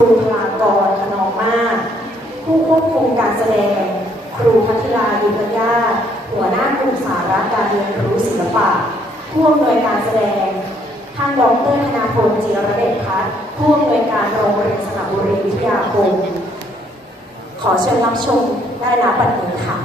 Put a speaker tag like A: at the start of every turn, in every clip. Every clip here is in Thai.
A: ครูพลากรขนอมมาศผู้ควบคุมการแสดง ครูพัทิลายุพญาตหัวหน้ากลุ่มสาระการเรียนรู้ศิลปะผู้อำนวยการแสดง ท่านดรธนาพลจิรเดชพัฒน์ผู้อำนวยการโรงเรียนสระบุรีวิทยาคม ขอเชิญรับชมได้รับบัตรนี้ค่ะ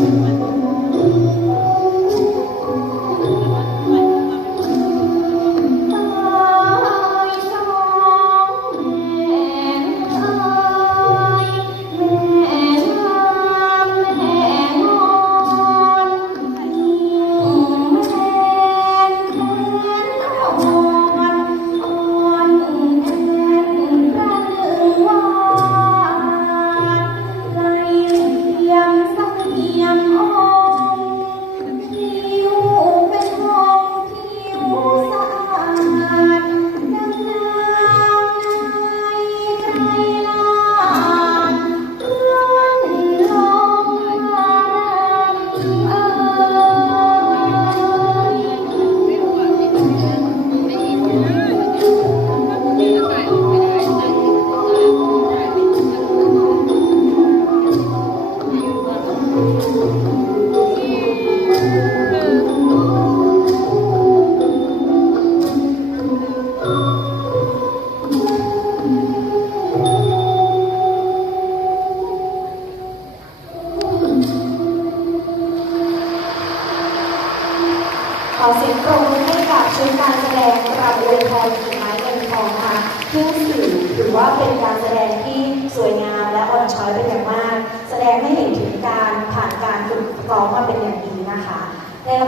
A: ต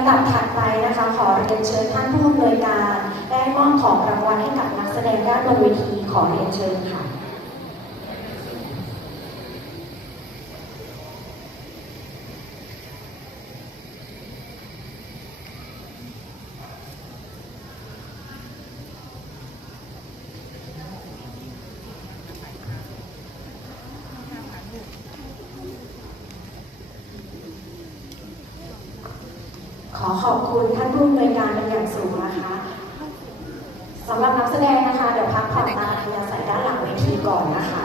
A: ำดับถัดไปนะคะ ขอเรียนเชิญท่านผู้อำนวยการ ได้มอบของรางวัลให้กับนักแสดงด้านบนเวทีขอเรียนเชิญค่ะ ขอขอบคุณท่านผู้อำนวยการเป็นอย่างสูงนะคะสำหรับนักแสดงนะคะ เดี๋ยวพักผ่อนตามอัธยาศัยด้านหลังเวทีก่อนนะคะ